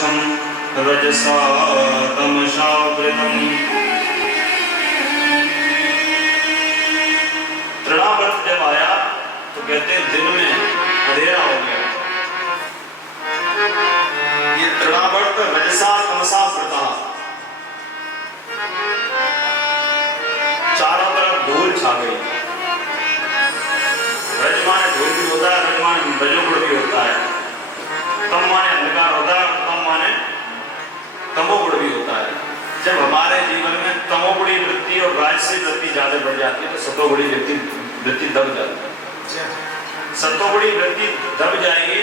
स्वच्छं रजसा तमसावृतम्। तृणावर्त जब आया तो कहते हैं दिन में अंधेरा हो गया। ये तृणावर्त रजसा तमसावृता, चारों तरफ धूल छा गई। रज माने धूल भी होता है, रज माने रजोगुण भी होता है, तम माने अंधकार होता है, तम माने तमोगुण भी होता है। जब हमारे जीवन में तमोगुणी वृत्ति और राजसी वृत्ति ज्यादा बढ़ जाती है तो सतोगुणी वृत्ति दब जाती है। सतोगुणी वृत्ति दब जाएगी,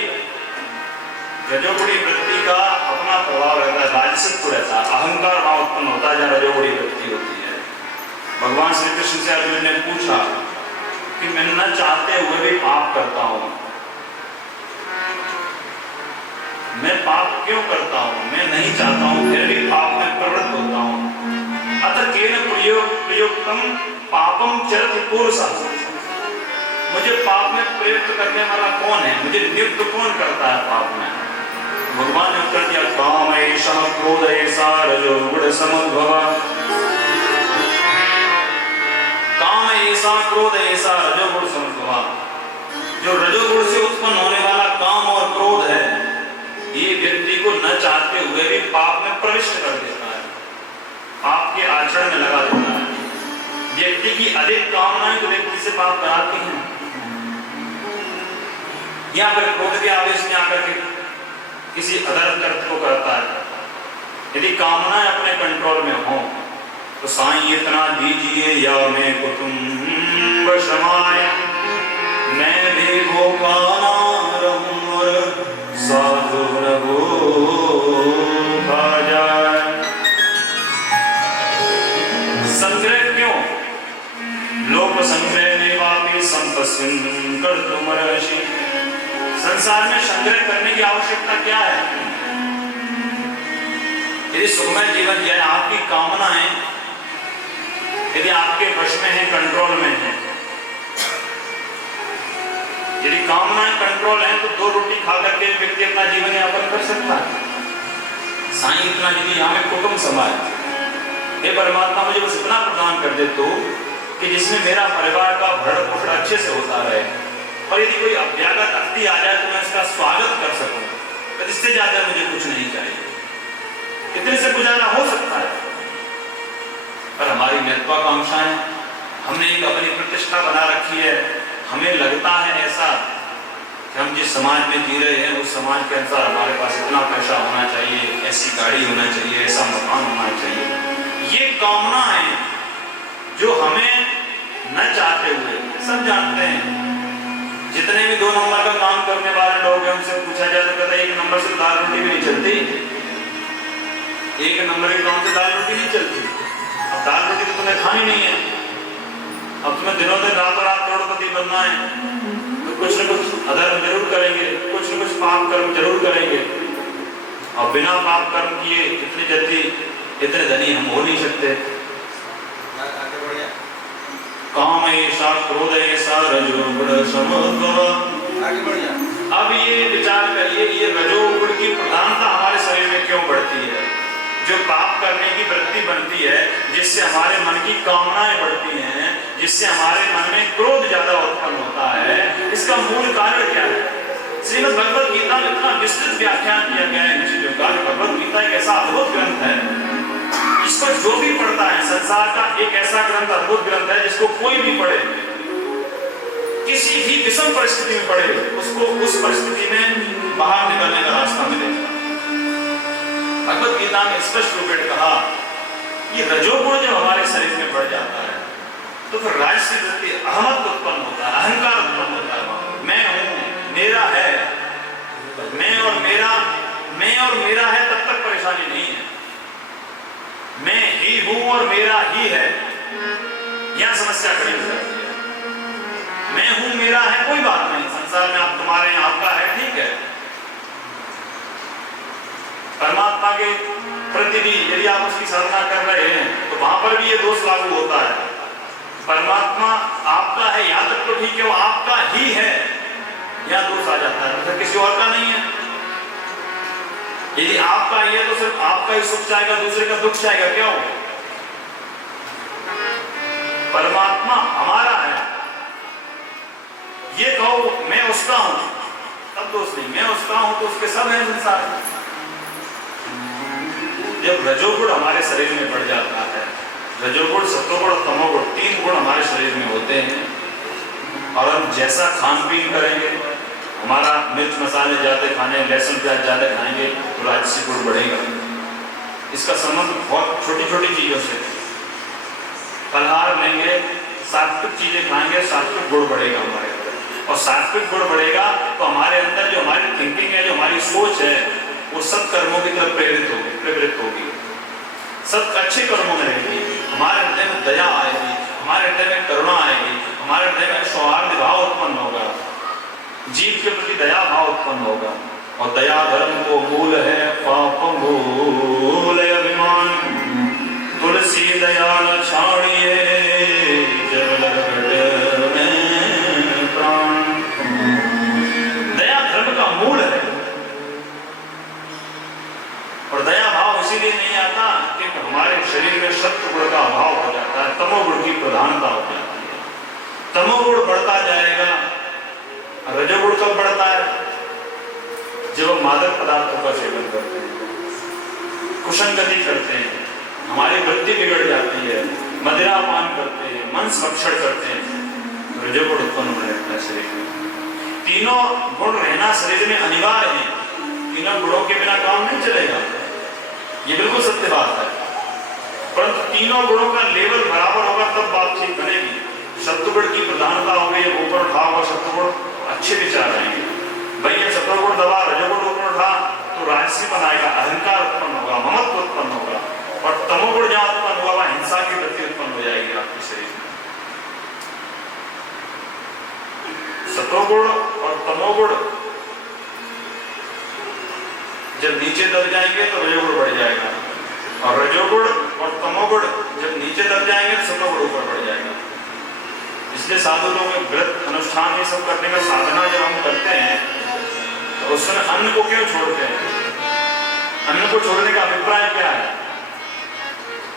रजोगुणी वृत्ति का अपना प्रभाव रहता है, राजसिक रहता है, अहंकार भाव उत्पन्न होता है जहाँ रजोगुणी वृत्ति होती है। भगवान श्री कृष्ण से अर्जुन ने पूछा कि मैं न चाहते हुए भी पाप करता हूं, मैं पाप क्यों करता हूं, मैं नहीं चाहता हूं फिर भी पाप में प्रवृत्त होता हूं। अतः केन प्रयुक्तम पापम चरति पुरुषः, मुझे पाप में प्रयुक्त करने वाला कौन है, मुझे नियुक्त कौन करता है पाप में। भगवान ने उत्तर दिया काम एषः क्रोध एषा रजोगुण समुद्भवः, काम ऐसा क्रोध ऐसा रजोगुण समुद्भवा, जो रजोगुण से उत्पन्न होने वाला काम और क्रोध है ये व्यक्ति को न चाहते हुए भी पाप में प्रविष्ट कर देता है, पाप के आचरण में लगा देता है। व्यक्ति की अधिक कामनाएं तो व्यक्ति से पाप कराती हैं, या फिर क्रोध के आवेश में आकर के किसी अधर्म कर्तव्य को करता है। यदि कामनाएं अपने कंट्रोल में हो तो साईं इतना दीजिए या मैं कुटुंब समाय, मैं भी भोगाना रहूं और साधु न भूखा जाए। संग्रह क्यों? लोक संग्रह में वापी संपस्सिन कर्तुमर्हसि, संसार में संग्रह करने की आवश्यकता क्या है? यदि सुखमय जीवन जिए, आपकी कामनाएं यदि आपके वश में है, कंट्रोल में है, यदि कामनाएं कंट्रोल है तो 2 रोटी खा करके व्यक्ति अपना जीवन यापन कर सकता है। साईं इतना यदि हमें कुटुंब समाज, हे परमात्मा मुझे बस इतना प्रदान कर दे तो कि जिसमें मेरा परिवार का भरण पोषण अच्छे से होता रहे, और यदि कोई अव्यागत अतिथि आ जाए तो मैं इसका स्वागत कर सकूं, तो इससे ज्यादा मुझे कुछ नहीं चाहिए। इतने से गुजारा हो सकता है। पर हमारी महत्वाकांक्षाएं, हमने एक अपनी प्रतिष्ठा बना रखी है, हमें लगता है ऐसा कि हम जिस समाज में जी रहे हैं उस समाज के अनुसार हमारे पास इतना पैसा होना चाहिए, ऐसी गाड़ी होना चाहिए, ऐसा मकान होना चाहिए। ये कामना है जो हमें न चाहते हुए, सब जानते हैं, जितने भी 2 नंबर का काम करने वाले लोग हैं उनसे पूछा जाए तो कहते हैं 1 नंबर से दाल रोटी भी नहीं चलती, 1 नंबर के काम से दाल रोटी नहीं चलती। अब दाल रोटी तो तुम्हें खानी नहीं है, अब तुम्हें दिनों दिन रातों रात करोड़पति बनना है तो कुछ न कुछ अधर्म जरूर करेंगे, कुछ न कुछ पाप कर्म जरूर करेंगे, और बिना पाप कर्म किए इतनी जल्दी इतने धनी हम हो नहीं सकते। काम ऐसा क्रोध ऐसा रजोगुण समुद्भवः। अब ये विचार करिए, ये रजोगुण की प्रधानता हमारे शरीर में क्यों बढ़ती है? जो पाप करने की वृत्ति बनती है, जिससे हमारे मन की कामनाएं बढ़ती हैं, जिससे हमारे मन में क्रोध ज्यादा उत्पन्न होता है, इसका मूल कारण क्या है? श्रीमद् भगवद गीता में इतना विस्तृत व्याख्यान किया गया है इन चीजों का। भगवद गीता एक ऐसा अद्भुत ग्रंथ है, इसको जो भी पढ़ता है, संसार का एक ऐसा ग्रंथ, अद्भुत ग्रंथ है जिसको कोई भी पढ़े, किसी भी विषम परिस्थिति में पढ़े, उसको उस परिस्थिति में बाहर निकलने का रास्ता मिलेगा। भगवद गीता में स्पष्ट रूप में कहा ये रजोगुण जब हमारे शरीर में बढ़ जाता है तो फिर राजसी वृत्ति, अहमत उत्पन्न होता है, अहंकार उत्पन्न होता है। मैं हूं, मेरा है, मैं और मेरा है तब तक परेशानी नहीं है। मैं ही हूं और मेरा ही है, यह समस्या खड़ी हो जाती है। मैं हूं, मेरा है, कोई बात नहीं, संसार में आप तुम्हारे हैं, आपका है, ठीक है। परमात्मा के प्रति भी यदि आप उसकी साधना कर रहे हैं तो वहां पर भी ये दोष लागू होता है। परमात्मा आपका है यहां तक तो ठीक है, वो आपका ही है, यहां दोष आ जाता है, तो किसी और का नहीं है। यदि आपका ये तो सिर्फ आपका ही सुख चाहेगा, दूसरे का दुख चाहेगा, क्या होगा? परमात्मा हमारा है, ये कहो मैं उसका हूं तब दोष नहीं, मैं उसका हूं तो उसके सब है संसार में। जब रजोगुण हमारे शरीर में बढ़ जाता है, रजोगुण, सत्वगुण और तमोगुण 3 गुण हमारे शरीर में होते हैं, और हम जैसा खान पीन करेंगे, हमारा मिर्च मसाले ज्यादा खाने, लहसुन प्याज ज्यादा खाएंगे तो राजसी गुण बढ़ेगा। इसका संबंध बहुत छोटी छोटी चीजों से, फलहार लेंगे, सात्विक चीजें खाएंगे, सात्विक गुण बढ़ेगा हमारे अंदर, और सात्विक गुण बढ़ेगा तो हमारे अंदर जो हमारी थिंकिंग है, जो हमारी सोच है, वो सब कर्मों की तरफ प्रेरित होगी, सब अच्छे कर्मों में रहेगी। हमारे हृदय में दया आएगी, हमारे हृदय में करुणा आएगी, हमारे हृदय में सौहार्द भाव उत्पन्न होगा, जीव के प्रति दया भाव उत्पन्न होगा। और दया धर्म को मूल है, पाप मूल अभिमान, तुलसी दया न छाड़िए जब लगट में प्राण। दया धर्म का मूल है, और दया भाव इसीलिए नहीं आता कि हमारे शरीर में सत्व गुण का अभाव हो जाता है, तमोगुण की प्रधानता हो जाती है। तमोगुण बढ़ता जाएगा, रजोगुण कब बढ़ता है? जब हम मादक पदार्थों का सेवन करते हैं, कुसंगति करते हैं, हमारी वृत्ति बिगड़ जाती है, मदिरा पान करते हैं, मांस भक्षण करते हैं, रजोगुण उत्पन्न होने लगता है शरीर में। तीनों गुण रहना शरीर में अनिवार्य है, तीनों गुणों के बिना काम नहीं चलेगा, ये बिल्कुल सत्य बात है। परंतु तीनों गुणों का लेवल बराबर होगा तब बातचीत बनेगी। सत्वगुण की प्रधानता होगी, ऊपर उठा हुआ सत्वगुण, अच्छे विचार आएंगे। भाई ये सत्वगुण दबा, रजोगुण ऊपर उठा तो राजसीपन आएगा, अहंकार उत्पन्न होगा, ममत्व उत्पन्न होगा, और तमोगुण जहां उत्पन्न हुआ वहां हिंसा की वृत्ति उत्पन्न हो जाएगी आपके शरीर में। सत्वगुण और तमोगुण जब नीचे दब जाएंगे तो रजोगुण बढ़ जाएगा, और रजोगुण और तमोगुण जब नीचे दब जाएंगे तो सत्वगुण ऊपर बढ़ जाएगा। इसलिए साधु लोग व्रत अनुष्ठान ये सब करने का साधना जब हम करते हैं तो उस समय अन्न को क्यों छोड़ते हैं? अन्न को छोड़ने का अभिप्राय क्या है?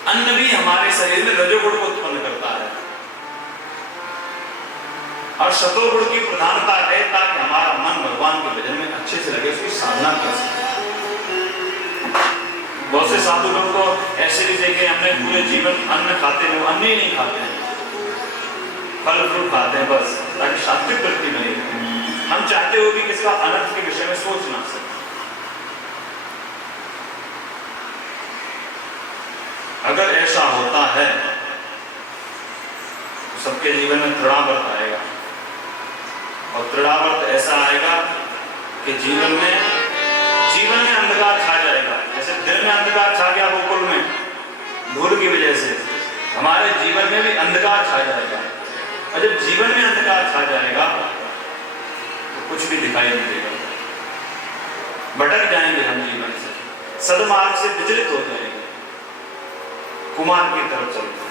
अन्न भी हमारे शरीर में रजोगुण को उत्पन्न करता है, और सतोगुण की प्रधानता है ताकि हमारा मन भगवान के भजन में अच्छे से लगे, उसकी साधना कर सके। बहुत से साधु लोग तो ऐसे भी देखे हमने पूरे जीवन अन्न खाते हैं, अन्न ही नहीं खाते हैं, फल फ्रूट खाते हैं बस, ताकि सात्विक वृत्ति बनी रहे। हम चाहते हो कि किसका अनर्थ के विषय में सोच ना सके। अगर ऐसा होता है तो सबके जीवन में तृणावर्त आएगा, और तृणावर्त ऐसा आएगा कि जीवन में अंधकार छा जाएगा। जैसे दिन में अंधकार छा गया गोकुल में धूल की वजह से, हमारे जीवन में भी अंधकार छा जाएगा, और जब जीवन में अंधकार छा जाएगा तो कुछ भी दिखाई नहीं देगा, भटक जाएंगे हम जीवन से, सदमार्ग से विचलित हो जाएंगे, कुमार्ग की तरफ चलते हैं।